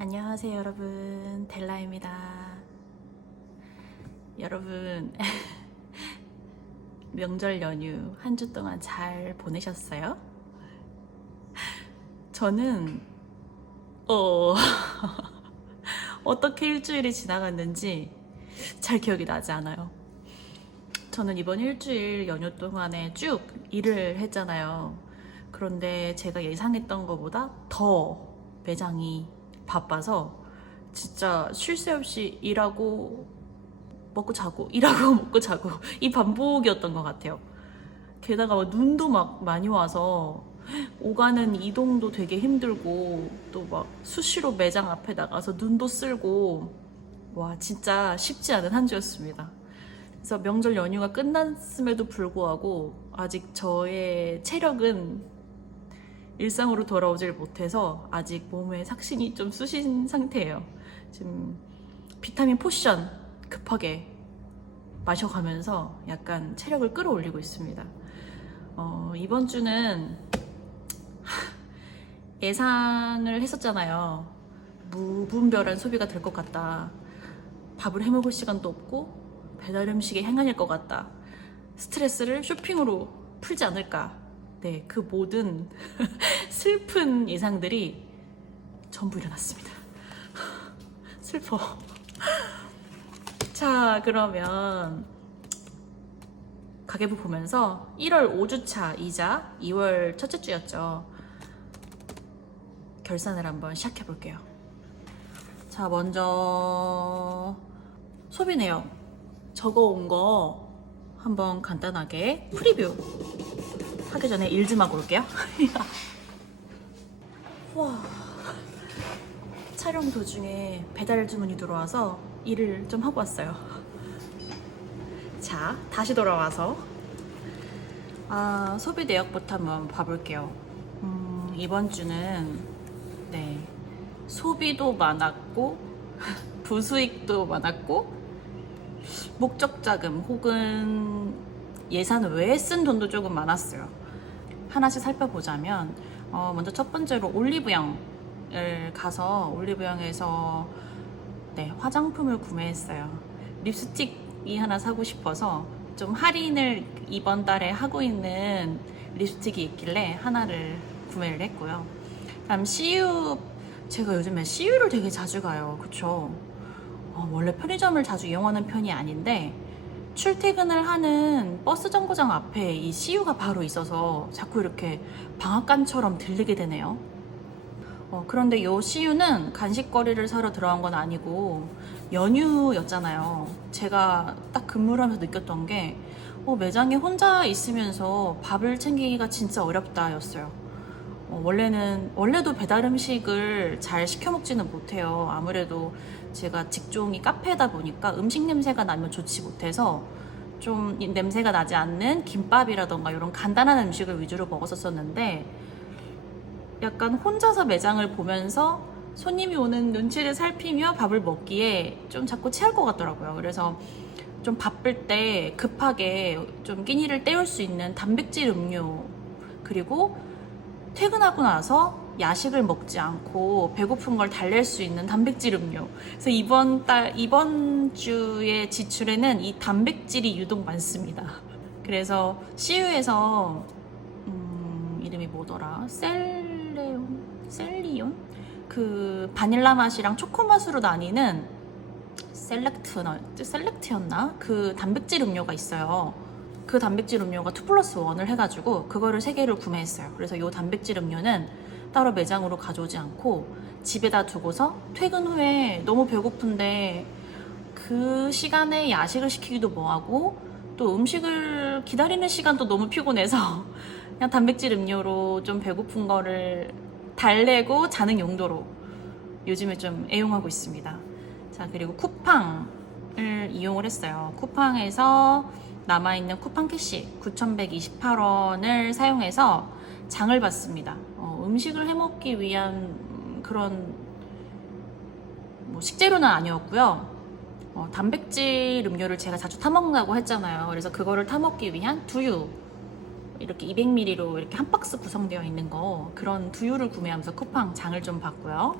안녕하세요 여러분, 델라입니다. 여러분 명절 연휴 한 주 동안 잘 보내셨어요? 저는 어떻게 일주일이 지나갔는지 잘 기억이 나지 않아요. 저는 이번 일주일 연휴 동안에 쭉 일을 했잖아요. 그런데 제가 예상했던 것보다 더 매장이 바빠서 진짜 쉴 새 없이 일하고 먹고 자고 일하고 먹고 자고 이 반복이었던 것 같아요. 게다가 눈도 막 많이 와서 오가는 이동도 되게 힘들고 또 막 수시로 매장 앞에 나가서 눈도 쓸고 와 진짜 쉽지 않은 한 주였습니다. 그래서 명절 연휴가 끝났음에도 불구하고 아직 저의 체력은 일상으로 돌아오질 못해서 아직 몸에 삭신이 좀 쑤신 상태예요. 지금 비타민 포션 급하게 마셔가면서 약간 체력을 끌어올리고 있습니다. 이번 주는 예상을 했었잖아요. 무분별한 소비가 될 것 같다. 밥을 해먹을 시간도 없고 배달 음식에 행한일 것 같다. 스트레스를 쇼핑으로 풀지 않을까. 네, 그 모든 슬픈 예상들이 전부 일어났습니다. 슬퍼. 자, 그러면 가계부 보면서 1월 5주차이자 2월 첫째 주였죠. 결산을 한번 시작해 볼게요. 자, 먼저 소비 내역 적어온 거 한번 간단하게 프리뷰 하기 전에 일 좀 하고 올게요. 와, 촬영 도중에 배달 주문이 들어와서 일을 좀 하고 왔어요. 자, 다시 돌아와서 소비 내역부터 한번 봐볼게요. 이번 주는 네, 소비도 많았고 부수익도 많았고 목적 자금 혹은 예산 외에 쓴 돈도 조금 많았어요. 하나씩 살펴보자면 먼저 첫 번째로 올리브영을 가서 올리브영에서 네, 화장품을 구매했어요. 립스틱이 하나 사고 싶어서 좀 할인을 이번 달에 하고 있는 립스틱이 있길래 하나를 구매를 했고요. 다음 CU, 제가 요즘에 CU를 되게 자주 가요. 그쵸? 원래 편의점을 자주 이용하는 편이 아닌데 출퇴근을 하는 버스 정거장 앞에 이 CU가 바로 있어서 자꾸 이렇게 방앗간처럼 들리게 되네요. 그런데 요 CU는 간식거리를 사러 들어간 건 아니고 연휴였잖아요. 제가 딱 근무를 하면서 느꼈던 게 매장에 혼자 있으면서 밥을 챙기기가 진짜 어렵다 였어요. 원래도 배달 음식을 잘 시켜 먹지는 못해요. 아무래도 제가 직종이 카페다 보니까 음식 냄새가 나면 좋지 못해서 좀 냄새가 나지 않는 김밥이라던가 이런 간단한 음식을 위주로 먹었었는데 약간 혼자서 매장을 보면서 손님이 오는 눈치를 살피며 밥을 먹기에 좀 자꾸 체할 것 같더라고요. 그래서 좀 바쁠 때 급하게 좀 끼니를 때울 수 있는 단백질 음료, 그리고 퇴근하고 나서 야식을 먹지 않고 배고픈 걸 달랠 수 있는 단백질 음료. 그래서 이번 주의 지출에는 이 단백질이 유독 많습니다. 그래서 CU에서 이름이 뭐더라? 셀리온? 그 바닐라 맛이랑 초코 맛으로 나뉘는 셀렉트였나? 그 단백질 음료가 있어요. 그 단백질 음료가 2+1을 해가지고 그거를 3개를 구매했어요. 그래서 이 단백질 음료는 따로 매장으로 가져오지 않고 집에다 두고서 퇴근 후에 너무 배고픈데 그 시간에 야식을 시키기도 뭐하고 또 음식을 기다리는 시간도 너무 피곤해서 그냥 단백질 음료로 좀 배고픈 거를 달래고 자는 용도로 요즘에 좀 애용하고 있습니다. 자, 그리고 쿠팡을 이용을 했어요. 쿠팡에서 남아있는 쿠팡 캐시 9,128원을 사용해서 장을 봤습니다. 음식을 해먹기 위한 그런 식재료는 아니었고요. 단백질 음료를 제가 자주 타먹는다고 했잖아요. 그래서 그거를 타먹기 위한 두유, 이렇게 200ml로 이렇게 한 박스 구성되어 있는 거, 그런 두유를 구매하면서 쿠팡 장을 좀 봤고요.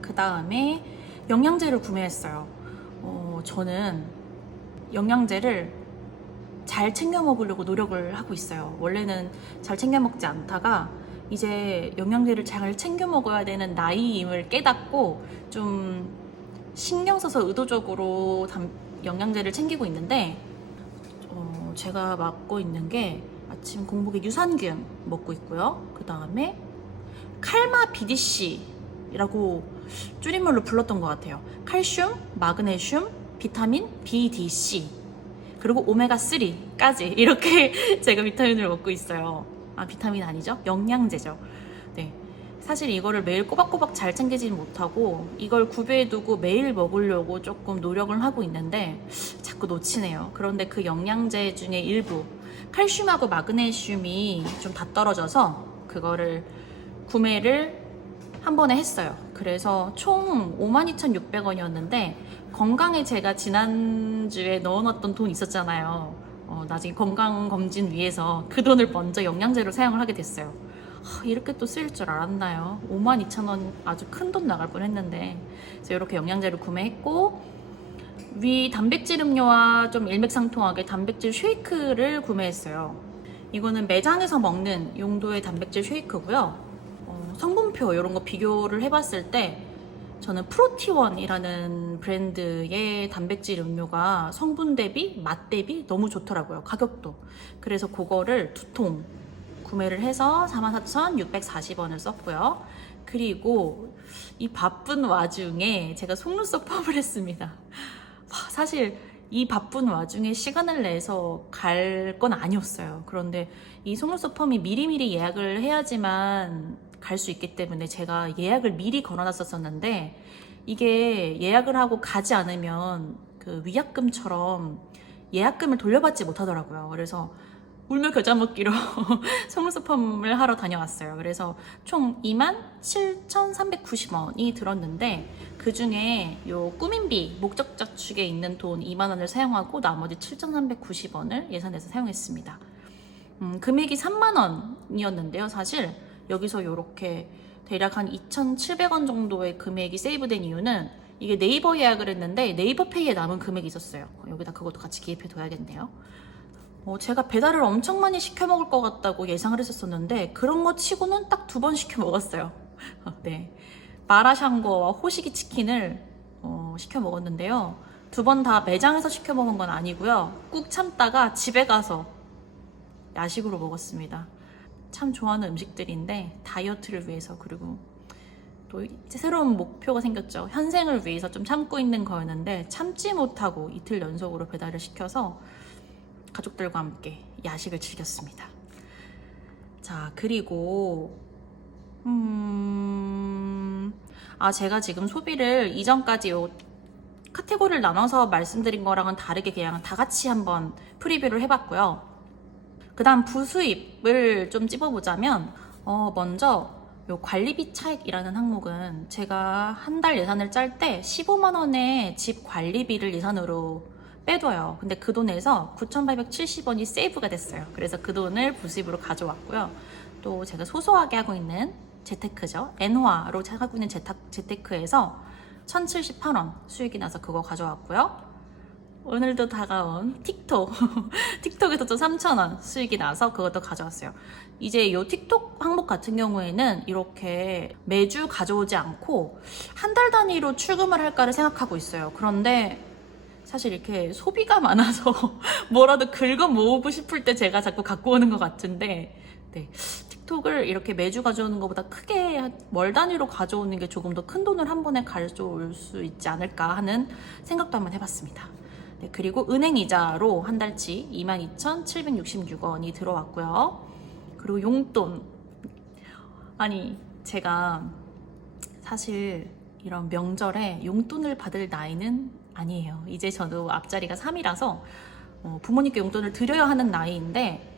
그 다음에 영양제를 구매했어요. 저는 영양제를 잘 챙겨 먹으려고 노력을 하고 있어요. 원래는 잘 챙겨 먹지 않다가 이제 영양제를 잘 챙겨 먹어야 되는 나이임을 깨닫고 좀 신경 써서 의도적으로 영양제를 챙기고 있는데, 제가 맡고 있는 게 아침 공복에 유산균 먹고 있고요. 그 다음에 칼마 BDC라고 줄임말로 불렀던 것 같아요. 칼슘, 마그네슘, 비타민 B, D, C, 그리고 오메가3까지 이렇게 제가 비타민을 먹고 있어요. 비타민 아니죠? 영양제죠. 네. 사실 이거를 매일 꼬박꼬박 잘 챙기진 못하고 이걸 구비해두고 매일 먹으려고 조금 노력을 하고 있는데 자꾸 놓치네요. 그런데 그 영양제 중에 일부 칼슘하고 마그네슘이 좀 다 떨어져서 그거를 구매를 한 번에 했어요. 그래서 총 52,600원이었는데 건강에 제가 지난주에 넣어놨던 돈 있었잖아요. 나중에 건강검진 위해서 그 돈을 먼저 영양제로 사용을 하게 됐어요. 이렇게 또 쓰일 줄 알았나요? 52,000원 아주 큰 돈 나갈 뻔 했는데. 그래서 이렇게 영양제를 구매했고, 위 단백질 음료와 좀 일맥상통하게 단백질 쉐이크를 구매했어요. 이거는 매장에서 먹는 용도의 단백질 쉐이크고요. 성분표 이런 거 비교를 해봤을 때 저는 프로티원이라는 브랜드의 단백질 음료가 성분 대비, 맛 대비 너무 좋더라고요. 가격도. 그래서 그거를 2통 구매를 해서 44,640원을 썼고요. 그리고 이 바쁜 와중에 제가 속눈썹 펌을 했습니다. 사실 이 바쁜 와중에 시간을 내서 갈 건 아니었어요. 그런데 이 속눈썹 펌이 미리미리 예약을 해야지만 갈 수 있기 때문에 제가 예약을 미리 걸어놨었는데 이게 예약을 하고 가지 않으면 그 위약금처럼 예약금을 돌려받지 못하더라고요. 그래서 울며 겨자 먹기로 속눈썹 펌을 하러 다녀왔어요. 그래서 총 27,390원이 들었는데 그 중에 요 꾸민비 목적자축에 있는 돈 2만 원을 사용하고 나머지 7,390원을 예산해서 사용했습니다. 금액이 3만 원이었는데요. 사실 여기서 이렇게 대략 한 2,700원 정도의 금액이 세이브된 이유는 이게 네이버 예약을 했는데 네이버 페이에 남은 금액이 있었어요. 여기다 그것도 같이 기입해 둬야겠네요. 제가 배달을 엄청 많이 시켜 먹을 것 같다고 예상을 했었는데 그런 거 치고는 딱 2번 시켜 먹었어요. 네, 마라샹궈와 호시기 치킨을 시켜 먹었는데요. 2번 다 매장에서 시켜 먹은 건 아니고요. 꾹 참다가 집에 가서 야식으로 먹었습니다. 참 좋아하는 음식들인데 다이어트를 위해서, 그리고 또 이제 새로운 목표가 생겼죠. 현생을 위해서 좀 참고 있는 거였는데 참지 못하고 이틀 연속으로 배달을 시켜서 가족들과 함께 야식을 즐겼습니다. 자, 그리고 제가 지금 소비를 이전까지 요 카테고리를 나눠서 말씀드린 거랑은 다르게 그냥 다 같이 한번 프리뷰를 해봤고요. 그 다음 부수입을 좀 찝어보자면 먼저 요 관리비 차익이라는 항목은 제가 한 달 예산을 짤 때 15만 원의 집 관리비를 예산으로 빼둬요. 근데 그 돈에서 9,870원이 세이브가 됐어요. 그래서 그 돈을 부수입으로 가져왔고요. 또 제가 소소하게 하고 있는 재테크죠. 엔화로 하고 있는 재테크에서 1,078원 수익이 나서 그거 가져왔고요. 오늘도 다가온 틱톡 틱톡에서 또 3,000원 수익이 나서 그것도 가져왔어요. 이제 이 틱톡 항목 같은 경우에는 이렇게 매주 가져오지 않고 한 달 단위로 출금을 할까를 생각하고 있어요. 그런데 사실 이렇게 소비가 많아서 뭐라도 긁어 모으고 싶을 때 제가 자꾸 갖고 오는 것 같은데, 네, 틱톡을 이렇게 매주 가져오는 것보다 크게 월 단위로 가져오는 게 조금 더 큰 돈을 한 번에 가져올 수 있지 않을까 하는 생각도 한번 해봤습니다. 네, 그리고 은행이자로 한 달치 22,766원이 들어왔고요. 그리고 용돈. 아니, 제가 사실 이런 명절에 용돈을 받을 나이는 아니에요. 이제 저도 앞자리가 3이라서 부모님께 용돈을 드려야 하는 나이인데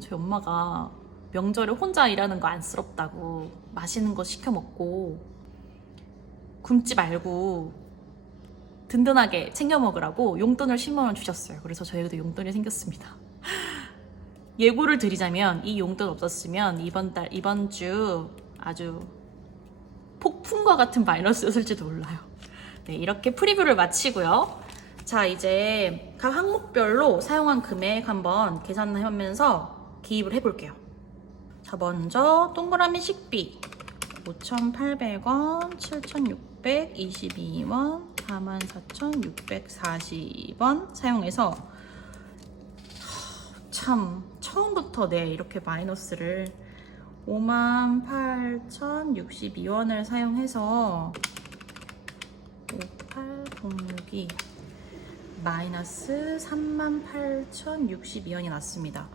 저희 엄마가 명절에 혼자 일하는 거 안쓰럽다고 맛있는 거 시켜 먹고 굶지 말고 든든하게 챙겨 먹으라고 용돈을 10만 원 주셨어요. 그래서 저희도 용돈이 생겼습니다. 예고를 드리자면 이 용돈 없었으면 이번 주 아주 폭풍과 같은 마이너스였을지도 몰라요. 네, 이렇게 프리뷰를 마치고요. 자, 이제 각 항목별로 사용한 금액 한번 계산하면서 기입을 해볼게요. 자, 먼저 동그라미 식비 5,800원, 7,622원, 44,640원 사용해서 참 처음부터 이렇게 마이너스를 58,062원을 사용해서 5806이 마이너스 38,062원이 났습니다.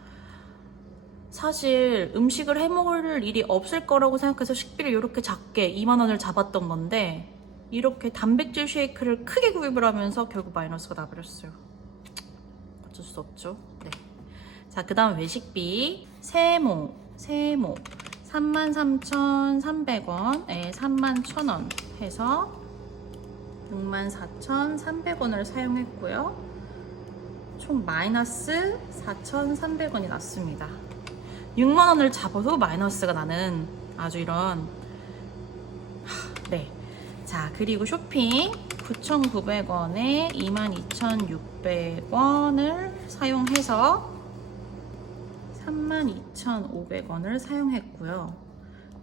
사실 음식을 해먹을 일이 없을 거라고 생각해서 식비를 이렇게 작게 2만 원을 잡았던 건데 이렇게 단백질 쉐이크를 크게 구입을 하면서 결국 마이너스가 나버렸어요. 어쩔 수 없죠. 네. 자, 그 다음 외식비 세모 33,300원에 31,000원 해서 64,300원을 사용했고요. 총 마이너스 4,300원이 났습니다. 6만 원을 잡아도 마이너스가 나는 아주 이런 네. 자, 그리고 쇼핑 9,900원에 22,600원을 사용해서 32,500원을 사용했고요.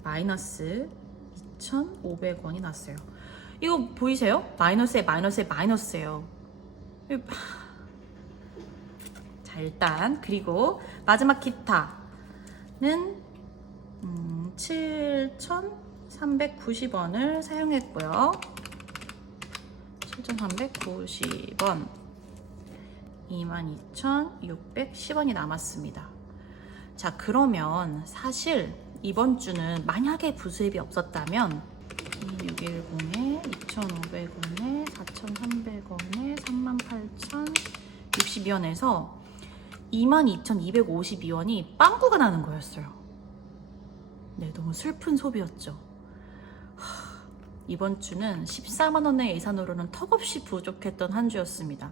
마이너스 2,500원이 났어요. 이거 보이세요? 마이너스에 마이너스예요. 자, 일단 그리고 마지막 기타는 7,390원을 사용했고요. 7,390원 22,610원이 남았습니다. 자, 그러면 사실 이번 주는 만약에 부수입이 없었다면 610에 2,500원에 4,300원에 38,062원에서 22,252원이 빵꾸가 나는 거였어요. 네, 너무 슬픈 소비였죠. 이번 주는 14만 원의 예산으로는 턱없이 부족했던 한 주였습니다.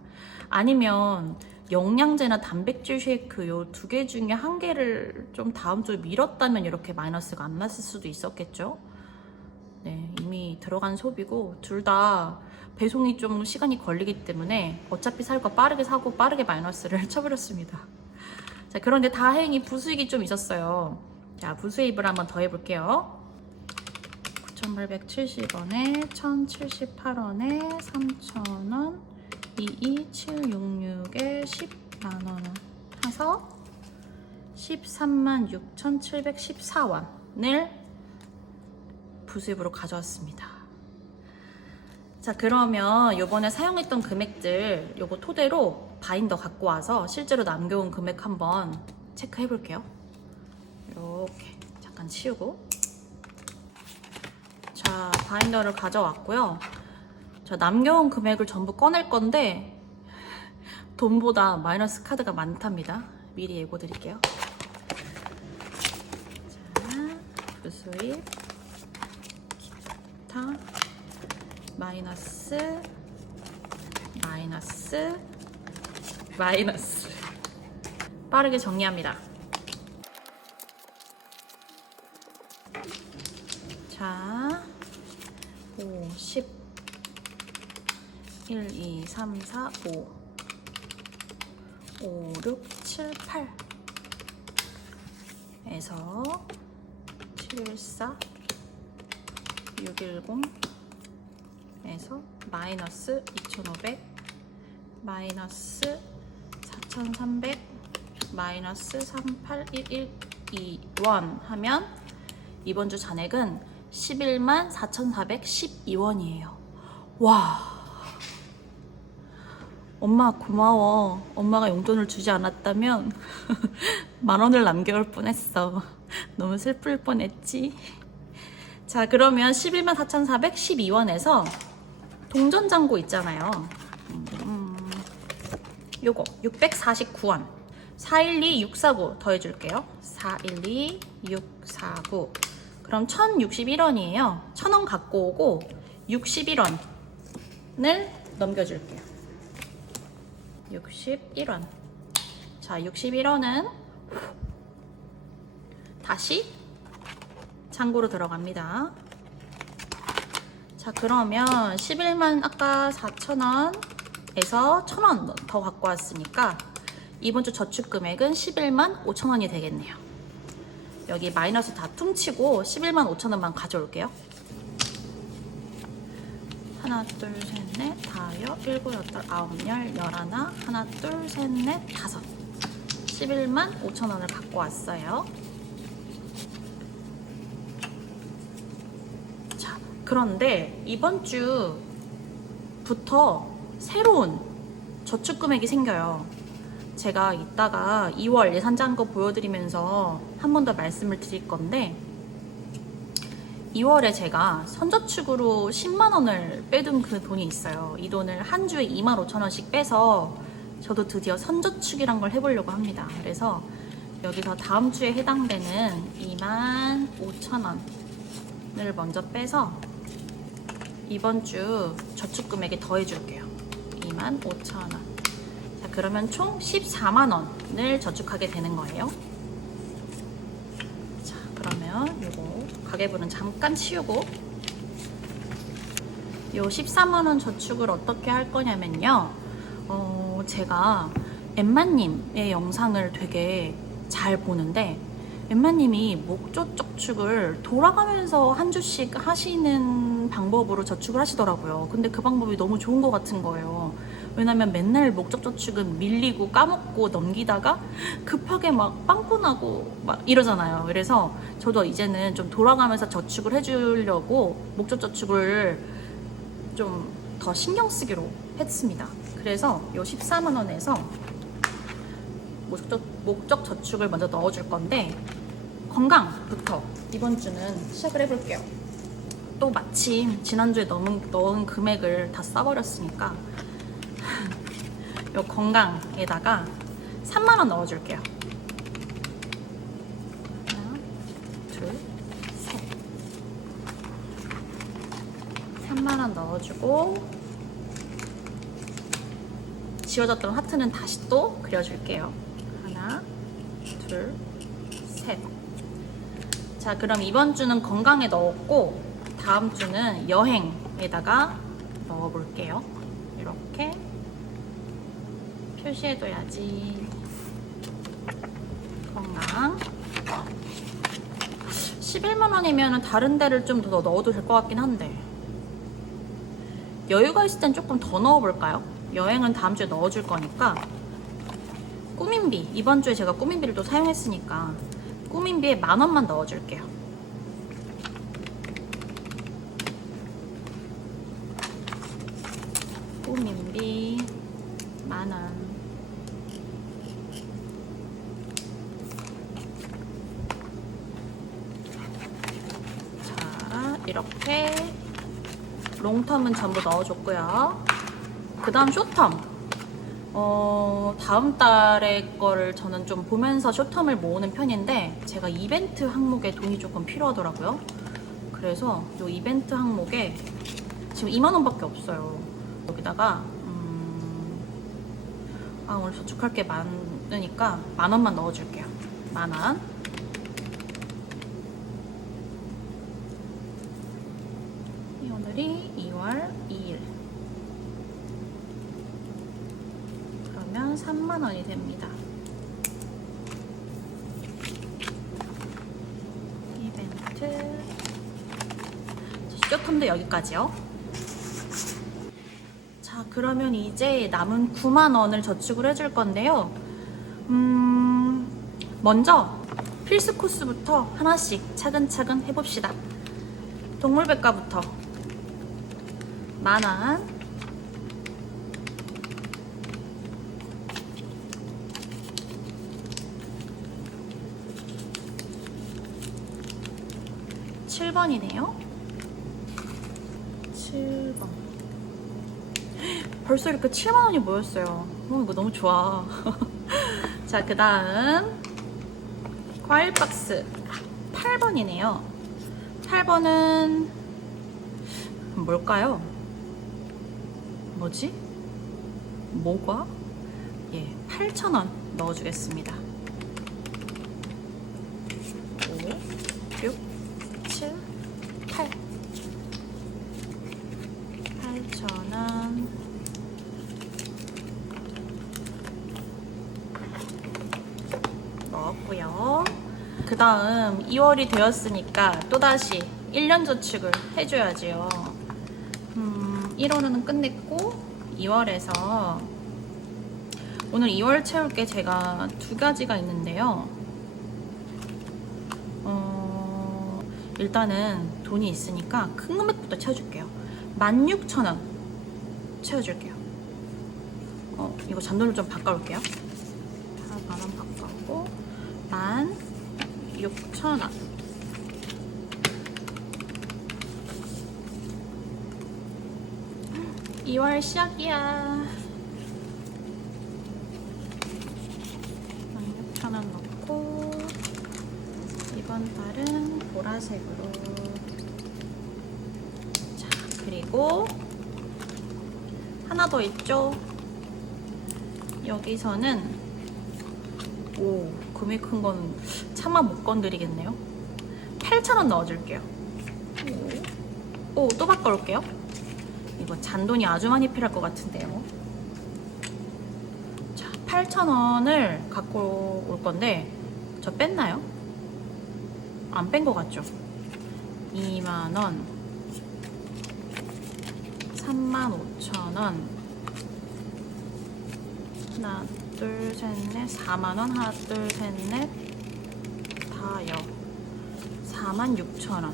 아니면 영양제나 단백질 쉐이크 요 두 개 중에 한 개를 좀 다음 주에 미뤘다면 이렇게 마이너스가 안 났을 수도 있었겠죠. 네, 이미 들어간 소비고 둘 다 배송이 좀 시간이 걸리기 때문에 어차피 살 거 빠르게 사고 빠르게 마이너스를 쳐버렸습니다. 자, 그런데 다행히 부수익이 좀 있었어요. 자, 부수입을 한번 더 해볼게요. 9,870원에 1,078원에 3,000원 22766에 10만원 해서 136,714원을 부수입으로 가져왔습니다. 자, 그러면 요번에 사용했던 금액들 요거 토대로 바인더 갖고 와서 실제로 남겨온 금액 한번 체크해 볼게요. 이렇게 잠깐 치우고, 자, 바인더를 가져왔고요. 자, 남겨온 금액을 전부 꺼낼 건데 돈보다 마이너스 카드가 많답니다. 미리 예고 드릴게요. 자, 부수입 기타 마이너스 빠르게 정리합니다. 자, 5, 10 1, 2, 3, 4, 5 5, 6, 7, 8 에서 7, 4 610 에서 마이너스 2,500 마이너스 4,300 마이너스 38,112원 하면 이번 주 잔액은 114,412원이에요. 와, 엄마 고마워. 엄마가 용돈을 주지 않았다면 만 원을 남겨올 뻔했어. 너무 슬플 뻔했지. 자, 그러면 114,412원에서 동전잔고 있잖아요. 요거 649원 412649 더해줄게요. 412649 그럼 1,061원이에요 1,000원 갖고 오고 61원을 넘겨줄게요. 61원. 자, 61원은 다시 잔고로 들어갑니다. 자, 그러면 11만 아까 4,000원에서 1,000원 더 갖고 왔으니까 이번 주 저축 금액은 11만 5천원이 되겠네요. 여기 마이너스 다 퉁치고 11만 5천원만 가져올게요. 하나, 둘, 셋, 넷, 다, 일곱, 여덟, 아홉, 열, 열하나, 하나, 둘, 셋, 넷, 다섯. 11만 5천원을 갖고 왔어요. 자, 그런데 이번 주부터 새로운 저축 금액이 생겨요. 제가 이따가 2월 예산자한 거 보여드리면서 한 번 더 말씀을 드릴 건데 2월에 제가 선저축으로 10만원을 빼둔 그 돈이 있어요. 이 돈을 한 주에 25,000원씩 빼서 저도 드디어 선저축이란 걸 해보려고 합니다. 그래서 여기서 다음 주에 해당되는 25,000원을 먼저 빼서 이번 주 저축 금액에 더해줄게요. 25,000원. 자, 그러면 총 14만원을 저축하게 되는 거예요. 자, 그러면 요거 가계부는 잠깐 치우고 요 14만원 저축을 어떻게 할 거냐면요. 제가 엠마님의 영상을 되게 잘 보는데 엠마님이 목조 저축을 돌아가면서 한 주씩 하시는 방법으로 저축을 하시더라고요. 근데 그 방법이 너무 좋은 것 같은 거예요. 왜냐면 맨날 목적 저축은 밀리고 까먹고 넘기다가 급하게 막 빵꾸 나고 막 이러잖아요. 그래서 저도 이제는 좀 돌아가면서 저축을 해주려고 목적 저축을 좀 더 신경 쓰기로 했습니다. 그래서 요 14만원에서 목적 저축을 먼저 넣어줄 건데 건강부터 이번 주는 시작을 해볼게요. 또 마침 지난주에 넣은 금액을 다 써버렸으니까 요 건강에다가 3만원 넣어줄게요. 하나, 둘, 셋. 3만원 넣어주고 지워졌던 하트는 다시 또 그려줄게요. 하나, 둘, 셋. 자, 그럼 이번 주는 건강에 넣었고 다음 주는 여행에다가 넣어볼게요. 이렇게 표시해둬야지. 건강 11만원이면 다른 데를 좀 더 넣어도 될 것 같긴 한데 여유가 있을 땐 조금 더 넣어볼까요? 여행은 다음 주에 넣어줄 거니까 꾸민비, 이번 주에 제가 꾸민비를 또 사용했으니까 꾸민비에 10,000원만 넣어줄게요. 꾸민비 10,000원. 자, 이렇게 롱텀은 전부 넣어줬고요. 그 다음 쇼텀. 다음 달에 거를 저는 좀 보면서 쇼텀을 모으는 편인데 제가 이벤트 항목에 돈이 조금 필요하더라고요. 그래서 이 이벤트 항목에 지금 2만원밖에 없어요. 여기다가 오늘 저축할 게 많으니까 10,000원만 넣어줄게요. 10,000원. 오늘이 2월 2일. 그러면 3만원이 됩니다. 이벤트. 쇼텀도 여기까지요. 자, 그러면 이제 남은 9만원을 저축을 해줄 건데요. 먼저 필수 코스부터 하나씩 차근차근 해봅시다. 동물백과부터 10,000원. (7번이네요) 7번. 벌써 이렇게 7만원이 모였어요. 이거 너무 좋아. 자, 그 다음 과일 박스 8번이네요 8번은 뭘까요? 뭐지? 뭐가? 예, 8,000원 넣어주겠습니다. 5, 6, 7, 8. 그 다음 2월이 되었으니까 또다시 1년 저축을 해줘야지요. 1월은 끝냈고 2월에서 오늘 2월 채울 게 제가 두 가지가 있는데요. 일단은 돈이 있으니까 큰 금액부터 채워줄게요. 16,000원 채워줄게요. 이거 잔돈을 좀 바꿔올게요. 4만원 바꾸고 16,000원. (2월) 시작이야. 16,000원 넣고 이번 달은 보라색으로. 자, 그리고 하나 더 있죠. 여기서는 금액 큰 건 차마 못 건드리겠네요. 8,000원 넣어줄게요. 또 바꿔올게요. 이거 잔돈이 아주 많이 필요할 것 같은데요. 자, 8,000원을 갖고 올 건데 저 뺐나요? 안 뺀 것 같죠? 2만원, 35,000원, 하나, 둘, 셋, 넷, 4만원, 하나, 둘, 셋, 넷, 다여, 46,000원.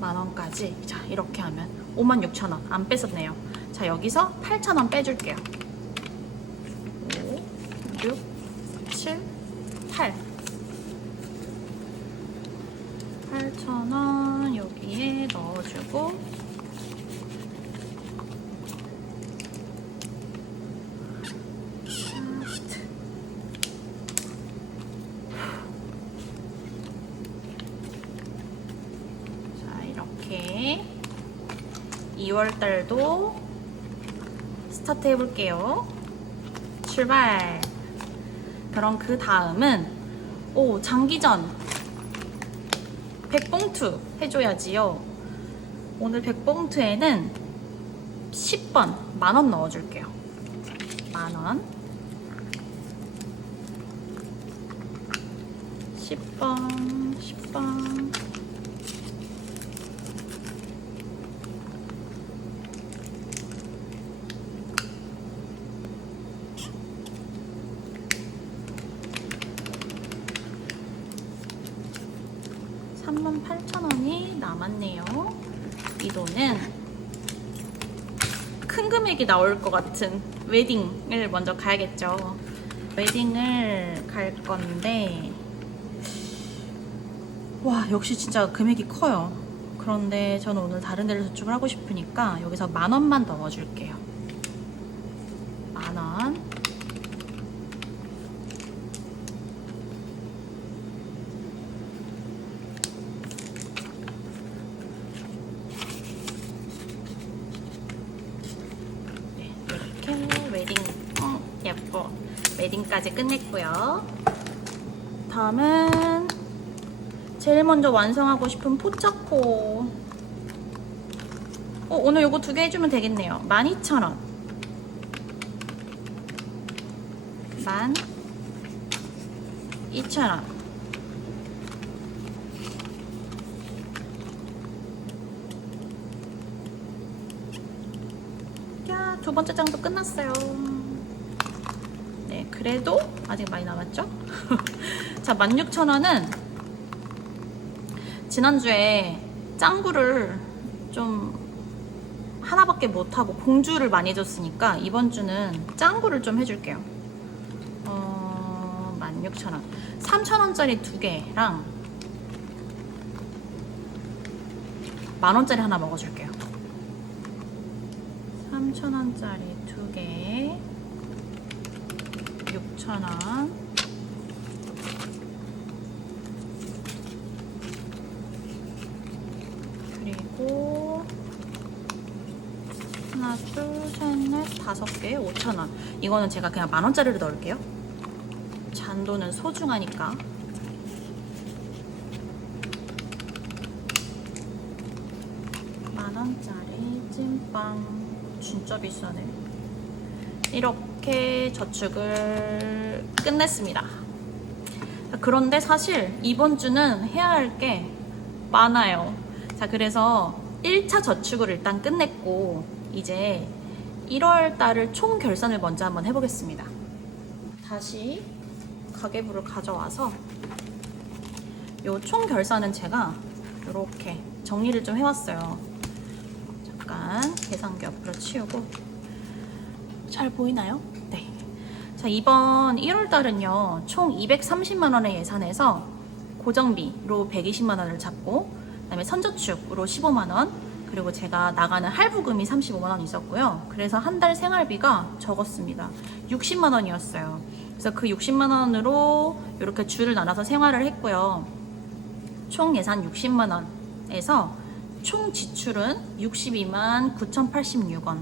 만원까지. 자, 이렇게 하면 56,000원. 안 뺐었네요. 자, 여기서 8,000원 빼줄게요. 5, 6, 7, 8. 8,000원 여기에 넣어주고 자, 이렇게 2월달도 스타트 해볼게요. 출발. 그럼 그 다음은 장기전 100봉투 해줘야지요. 오늘 100봉투에는 10번 만원 넣어줄게요. 만원 10번 (38,000원이) 남았네요. 이 돈은 큰 금액이 나올 것 같은 웨딩을 먼저 가야겠죠. 웨딩을 갈 건데 와, 역시 진짜 금액이 커요. 그런데 저는 오늘 다른 데를 저축을 하고 싶으니까 여기서 만원만 넣어줄게요. 만원. 예뻐. 웨딩까지 끝냈고요. 다음은 제일 먼저 완성하고 싶은 포차코. 오늘 요거 두 개 해주면 되겠네요. 12,000원. 12,000원. 야, 두 번째 장도 끝났어요. 네, 그래도 아직 많이 남았죠? 자, 16,000원은 지난주에 짱구를 좀 하나밖에 못하고 공주를 많이 줬으니까 이번 주는 짱구를 좀 해줄게요. 16,000원. 3,000원짜리 두 개랑 만원짜리 하나 먹어줄게요. 3,000원짜리 두 개, 6,000원. 그리고 하나, 둘, 셋, 넷, 5개, 5,000원. 이거는 제가 그냥 만원짜리로 넣을게요. 잔돈은 소중하니까. 만원짜리 찐빵. 진짜 비싸네. 이렇게 저축을 끝냈습니다. 그런데 사실 이번 주는 해야 할 게 많아요. 자, 그래서 1차 저축을 일단 끝냈고 이제 1월 달을 총 결산을 먼저 한번 해보겠습니다. 다시 가계부를 가져와서 요 총 결산은 제가 이렇게 정리를 좀 해왔어요. 잠깐 계산기 옆으로 치우고 잘 보이나요? 네. 자, 이번 1월 달은요 총 230만 원의 예산에서 고정비로 120만 원을 잡고 그다음에 선저축으로 15만 원 그리고 제가 나가는 할부금이 35만 원 있었고요. 그래서 한 달 생활비가 적었습니다. 60만 원이었어요. 그래서 그 60만 원으로 이렇게 주를 나눠서 생활을 했고요. 총 예산 60만 원에서 총 지출은 62만 9,086원.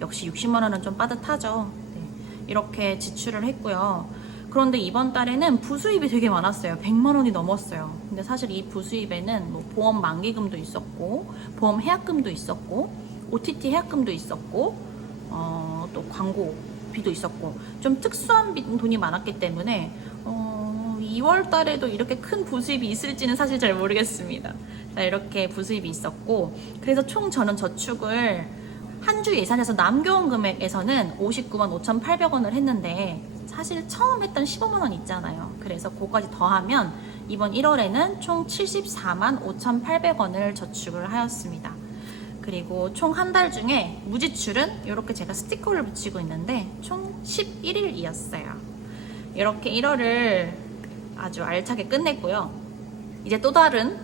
역시 60만 원은 좀 빠듯하죠. 네, 이렇게 지출을 했고요. 그런데 이번 달에는 부수입이 되게 많았어요. 100만 원이 넘었어요. 근데 사실 이 부수입에는 뭐 보험 만기금도 있었고, 보험 해약금도 있었고, OTT 해약금도 있었고, 또 광고비도 있었고, 좀 특수한 돈이 많았기 때문에 2월 달에도 이렇게 큰 부수입이 있을지는 사실 잘 모르겠습니다. 자, 이렇게 부수입이 있었고, 그래서 총 저는 저축을 한 주 예산에서 남겨온 금액에서는 59만 5,800원을 했는데 사실 처음 했던 15만 원 있잖아요. 그래서 그거까지 더하면 이번 1월에는 총 74만 5,800원을 저축을 하였습니다. 그리고 총 한 달 중에 무지출은 이렇게 제가 스티커를 붙이고 있는데 총 11일이었어요. 이렇게 1월을 아주 알차게 끝냈고요. 이제 또 다른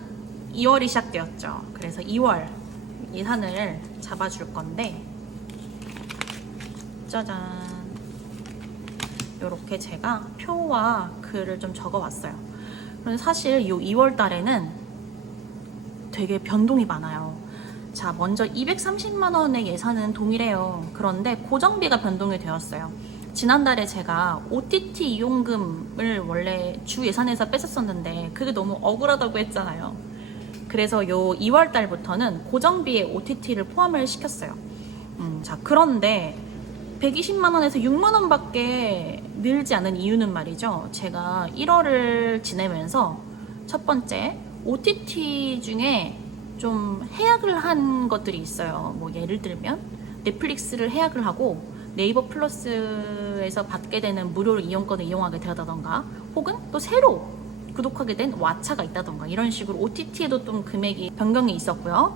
2월이 시작되었죠. 그래서 2월 예산을 잡아줄 건데 짜잔, 이렇게 제가 표와 글을 좀 적어왔어요. 그런데 사실 이 2월 달에는 되게 변동이 많아요. 자, 먼저 230만 원의 예산은 동일해요. 그런데 고정비가 변동이 되었어요. 지난달에 제가 OTT 이용금을 원래 주 예산에서 뺐었었는데 그게 너무 억울하다고 했잖아요. 그래서 요 2월 달부터는 고정비에 OTT를 포함을 시켰어요. 자, 그런데 120만 원에서 6만 원밖에 늘지 않은 이유는 말이죠. 제가 1월을 지내면서 첫 번째 OTT 중에 좀 해약을 한 것들이 있어요. 뭐 예를 들면 넷플릭스를 해약을 하고 네이버 플러스에서 받게 되는 무료 이용권을 이용하게 되었다던가 혹은 또 새로 구독하게 된 왓챠가 있다던가 이런 식으로 OTT에도 좀 금액이 변경이 있었고요.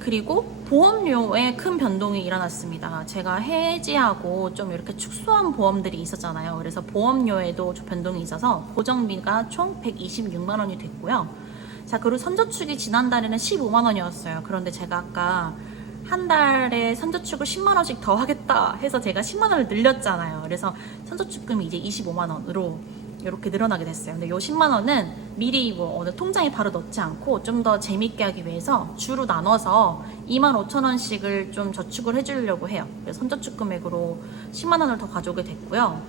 그리고 보험료에 큰 변동이 일어났습니다. 제가 해지하고 좀 이렇게 축소한 보험들이 있었잖아요. 그래서 보험료에도 좀 변동이 있어서 고정비가 총 126만 원이 됐고요. 자, 그리고 선저축이 지난달에는 15만 원이었어요. 그런데 제가 아까 한 달에 선저축을 10만 원씩 더 하겠다 해서 제가 10만 원을 늘렸잖아요. 그래서 선저축금이 이제 25만 원으로 이렇게 늘어나게 됐어요. 근데 요 10만 원은 미리 뭐 어느 통장에 바로 넣지 않고 좀 더 재밌게 하기 위해서 주로 나눠서 25,000원씩을 좀 저축을 해주려고 해요. 그래서 선저축 금액으로 10만 원을 더 가져오게 됐고요.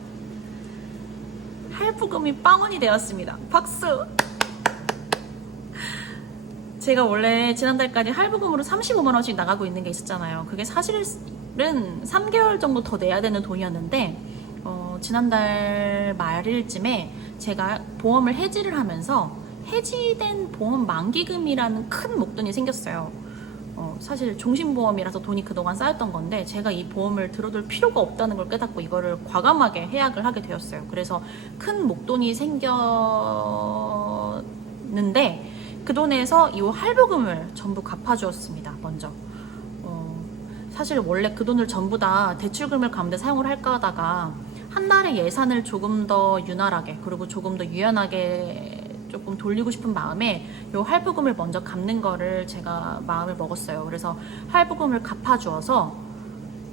할부금이 빵원이 되었습니다. 박수! 제가 원래 지난달까지 할부금으로 35만 원씩 나가고 있는 게 있었잖아요. 그게 사실은 3개월 정도 더 내야 되는 돈이었는데 지난달 말일쯤에 제가 보험을 해지를 하면서 해지된 보험 만기금이라는 큰 목돈이 생겼어요. 사실 종신보험이라서 돈이 그동안 쌓였던 건데 제가 이 보험을 들어둘 필요가 없다는 걸 깨닫고 이거를 과감하게 해약을 하게 되었어요. 그래서 큰 목돈이 생겼는데 그 돈에서 이 할부금을 전부 갚아주었습니다. 먼저 사실 원래 그 돈을 전부 다 대출금을 갚는데 사용을 할까 하다가 한 달의 예산을 조금 더 윤활하게 그리고 조금 더 유연하게 조금 돌리고 싶은 마음에 이 할부금을 먼저 갚는 거를 제가 마음을 먹었어요. 그래서 할부금을 갚아주어서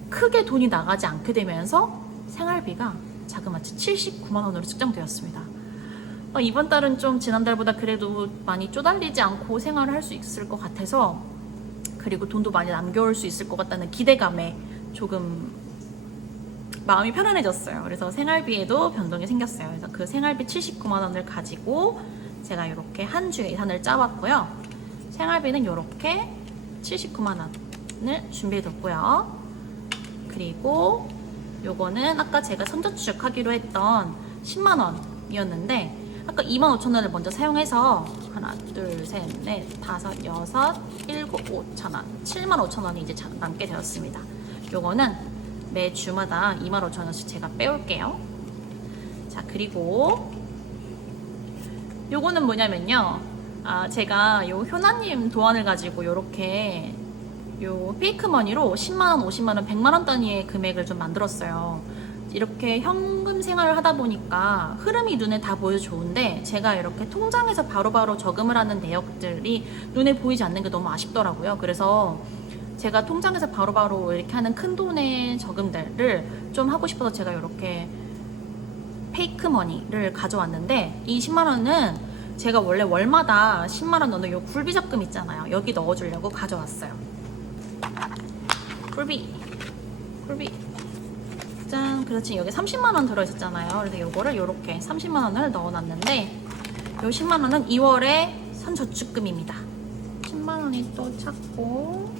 크게 돈이 나가지 않게 되면서 생활비가 자그마치 79만 원으로 측정되었습니다. 이번 달은 좀 지난달보다 그래도 많이 쪼달리지 않고 생활을 할 수 있을 것 같아서 그리고 돈도 많이 남겨올 수 있을 것 같다는 기대감에 조금 마음이 편안해졌어요. 그래서 생활비에도 변동이 생겼어요. 그래서 그 생활비 79만 원을 가지고 제가 이렇게 한 주에 예산을 짜봤고요. 생활비는 이렇게 79만 원을 준비해뒀고요. 그리고 요거는 아까 제가 선저축 하기로 했던 10만원이었는데 아까 25,000원을 먼저 사용해서 하나, 둘, 셋, 넷, 다섯, 여섯, 일곱, 5,000원 75,000원이 이제 남게 되었습니다. 요거는 매 주마다 25,000원씩 제가 빼올게요. 자, 그리고 요거는 뭐냐면요, 제가 요 효나님 도안을 가지고 요렇게 요 페이크머니로 10만원, 50만원, 100만원 단위의 금액을 좀 만들었어요. 이렇게 현금 생활을 하다 보니까 흐름이 눈에 다 보여 좋은데 제가 이렇게 통장에서 바로바로 저금을 하는 내역들이 눈에 보이지 않는 게 너무 아쉽더라고요. 그래서 제가 통장에서 바로바로 이렇게 하는 큰 돈의 저금들을 좀 하고 싶어서 제가 이렇게 페이크머니를 가져왔는데, 이 10만원은 제가 원래 월마다 10만원 넣는 요 굴비 적금 있잖아요. 여기 넣어주려고 가져왔어요. 굴비 짠. 그렇지, 여기 30만원 들어있었잖아요. 그래서 요거를 요렇게 30만원을 넣어놨는데 요 10만원은 2월에 선저축금입니다. 10만원이 또 찾고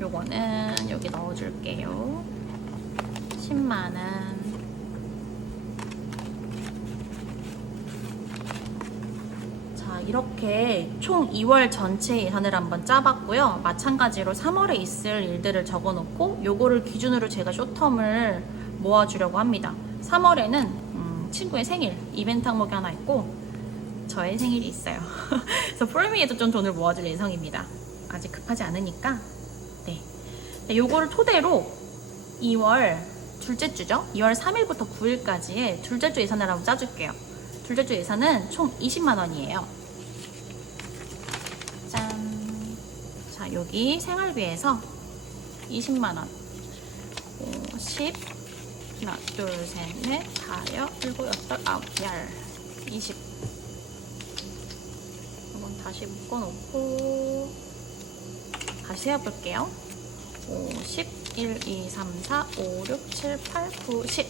요거는 여기 넣어줄게요. 10만원. 이렇게 총 2월 전체 예산을 한번 짜봤고요. 마찬가지로 3월에 있을 일들을 적어놓고 요거를 기준으로 제가 쇼텀을 모아주려고 합니다. 3월에는 친구의 생일 이벤트 항목이 하나 있고 저의 생일이 있어요. 그래서 폴미에도 좀 돈을 모아줄 예정입니다. 아직 급하지 않으니까. 네, 요거를 토대로 2월 둘째 주죠. 2월 3일부터 9일까지의 둘째 주 예산을 한번 짜줄게요. 둘째 주 예산은 총 20만원이에요. 자, 여기 생활비에서 20만원 10 하나 둘셋넷 다여 일곱 여덟 아홉 열 20. 한번 다시 묶어놓고 다시 세어볼게요. 5 10 1 2 3 4 5 6 7 8 9 10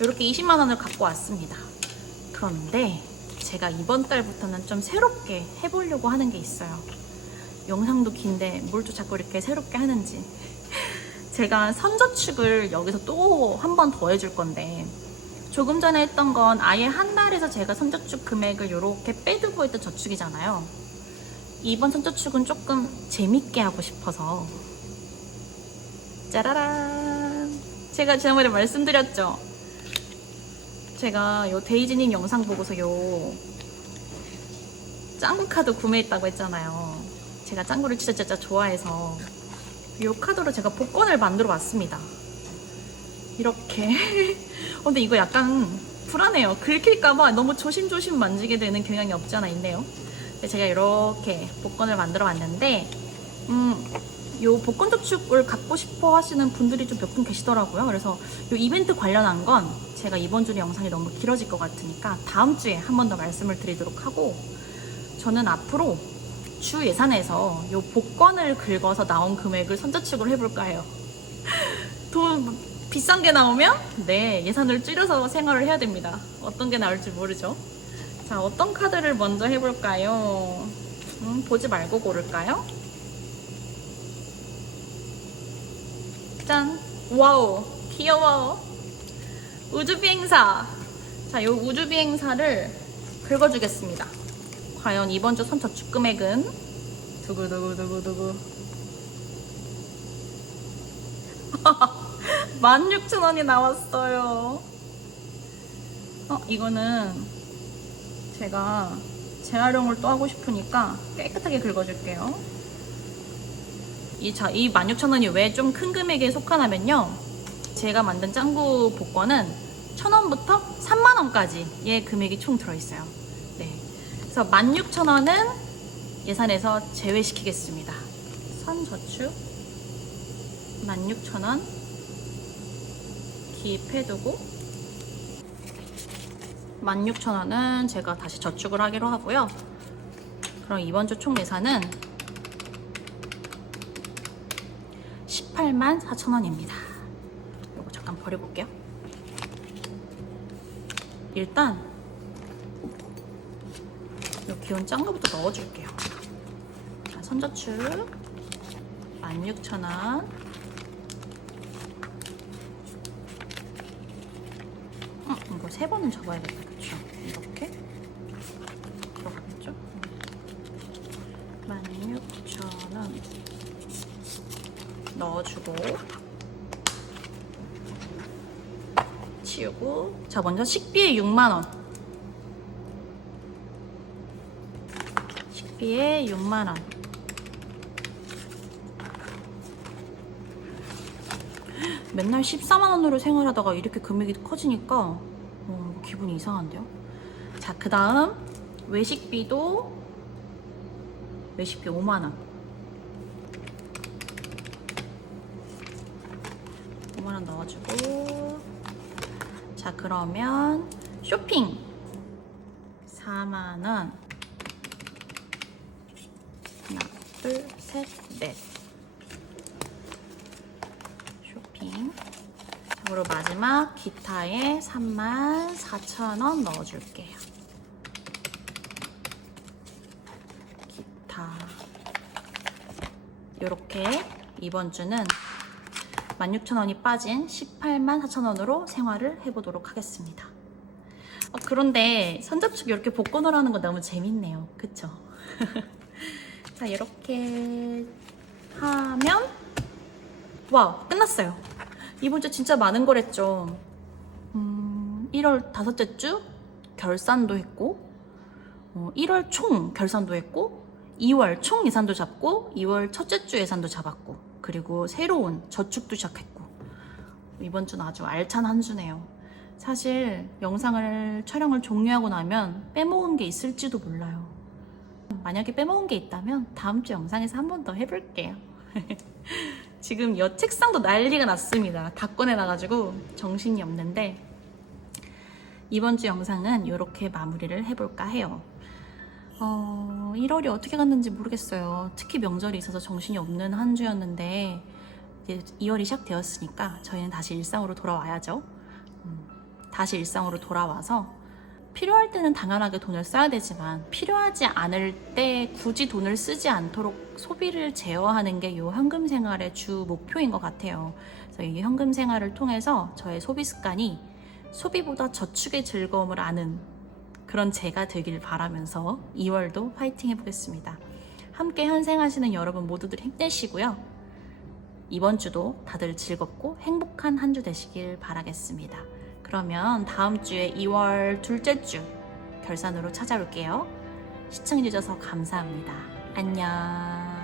이렇게 20만원을 갖고 왔습니다. 그런데 제가 이번 달부터는 좀 새롭게 해보려고 하는 게 있어요. 영상도 긴데 뭘 또 자꾸 이렇게 새롭게 하는지. 제가 선저축을 여기서 또 한 번 더 해줄 건데, 조금 전에 했던 건 아예 한 달에서 제가 선저축 금액을 이렇게 빼두고 했던 저축이잖아요. 이번 선저축은 조금 재밌게 하고 싶어서 짜라란, 제가 지난번에 말씀드렸죠. 제가 요 데이지님 영상 보고서 요 짱구 카드 구매했다고 했잖아요. 제가 짱구를 진짜 좋아해서 요 카드로 제가 복권을 만들어 봤습니다. 이렇게. 근데 이거 약간 불안해요. 긁힐까봐 너무 조심조심 만지게 되는 경향이 없지 않아 있네요. 근데 제가 이렇게 복권을 만들어 봤는데 요 복권 저축을 갖고 싶어 하시는 분들이 좀 몇 분 계시더라고요. 그래서 요 이벤트 관련한 건 제가 이번 주에 영상이 너무 길어질 것 같으니까 다음 주에 한 번 더 말씀을 드리도록 하고, 저는 앞으로 주 예산에서 요 복권을 긁어서 나온 금액을 선저축을 해볼까 해요. 돈 비싼 게 나오면 네, 예산을 줄여서 생활을 해야 됩니다. 어떤 게 나올지 모르죠. 자, 어떤 카드를 먼저 해볼까요? 보지 말고 고를까요? 짠! 와우! 귀여워! 우주비행사! 자, 요 우주비행사를 긁어주겠습니다. 과연 이번 주 선저축 금액은 두구두구두구두구 16,000원이 나왔어요. 이거는 제가 재활용을 또 하고 싶으니까 깨끗하게 긁어줄게요. 이 16,000원이 왜 좀 큰 금액에 속하냐면요, 제가 만든 짱구 복권은 1,000원부터 30,000원까지의 금액이 총 들어있어요. 네, 그래서 16,000원은 예산에서 제외시키겠습니다. 선저축 16,000원 기입해두고 16,000원은 제가 다시 저축을 하기로 하고요. 그럼 이번 주 총 예산은 184,000원입니다. 이거 잠깐 버려볼게요. 일단 이 귀여운 짱구부터 넣어줄게요. 자, 선저축 16,000원 이거 3번은 접어야겠다. 그쵸? 이렇게 들어가겠죠? 16,000원 넣어주고 치우고. 자, 먼저 식비에 6만원. 식비에 6만원. 맨날 14만원으로 생활하다가 이렇게 금액이 커지니까 기분이 이상한데요? 자, 그 다음 외식비 5만원. 5만원 넣어주고. 자, 그러면 쇼핑 4만원. 하나, 둘, 셋, 넷. 쇼핑. 그리고 마지막 기타에 34,000원 넣어줄게요. 기타. 이렇게 이번 주는 16,000원이 빠진 184,000원으로 생활을 해보도록 하겠습니다. 그런데 선접촉 이렇게 복권을 하는 거 너무 재밌네요. 그쵸? 자, 이렇게 하면 와, 끝났어요. 이번 주 진짜 많은 걸 했죠. 1월 5째 주 결산도 했고, 1월 총 결산도 했고, 2월 총 예산도 잡고, 2월 첫째 주 예산도 잡았고, 그리고 새로운 저축도 시작했고. 이번 주는 아주 알찬 한 주네요. 사실 영상을 촬영을 종료하고 나면 빼먹은 게 있을지도 몰라요. 만약에 빼먹은 게 있다면 다음 주 영상에서 한 번 더 해볼게요. 지금 이 책상도 난리가 났습니다. 다 꺼내놔가지고 정신이 없는데, 이번 주 영상은 이렇게 마무리를 해볼까 해요. 1월이 어떻게 갔는지 모르겠어요. 특히 명절이 있어서 정신이 없는 한 주였는데, 이제 2월이 시작되었으니까 저희는 다시 일상으로 돌아와야죠. 다시 일상으로 돌아와서 필요할 때는 당연하게 돈을 써야 되지만, 필요하지 않을 때 굳이 돈을 쓰지 않도록 소비를 제어하는 게 이 현금 생활의 주 목표인 것 같아요. 그래서 이 현금 생활을 통해서 저의 소비 습관이 소비보다 저축의 즐거움을 아는 그런 제가 되길 바라면서 2월도 파이팅 해보겠습니다. 함께 현생하시는 여러분 모두들 힘내시고요. 이번 주도 다들 즐겁고 행복한 한 주 되시길 바라겠습니다. 그러면 다음 주에 2월 둘째 주 결산으로 찾아올게요. 시청해주셔서 감사합니다. 안녕.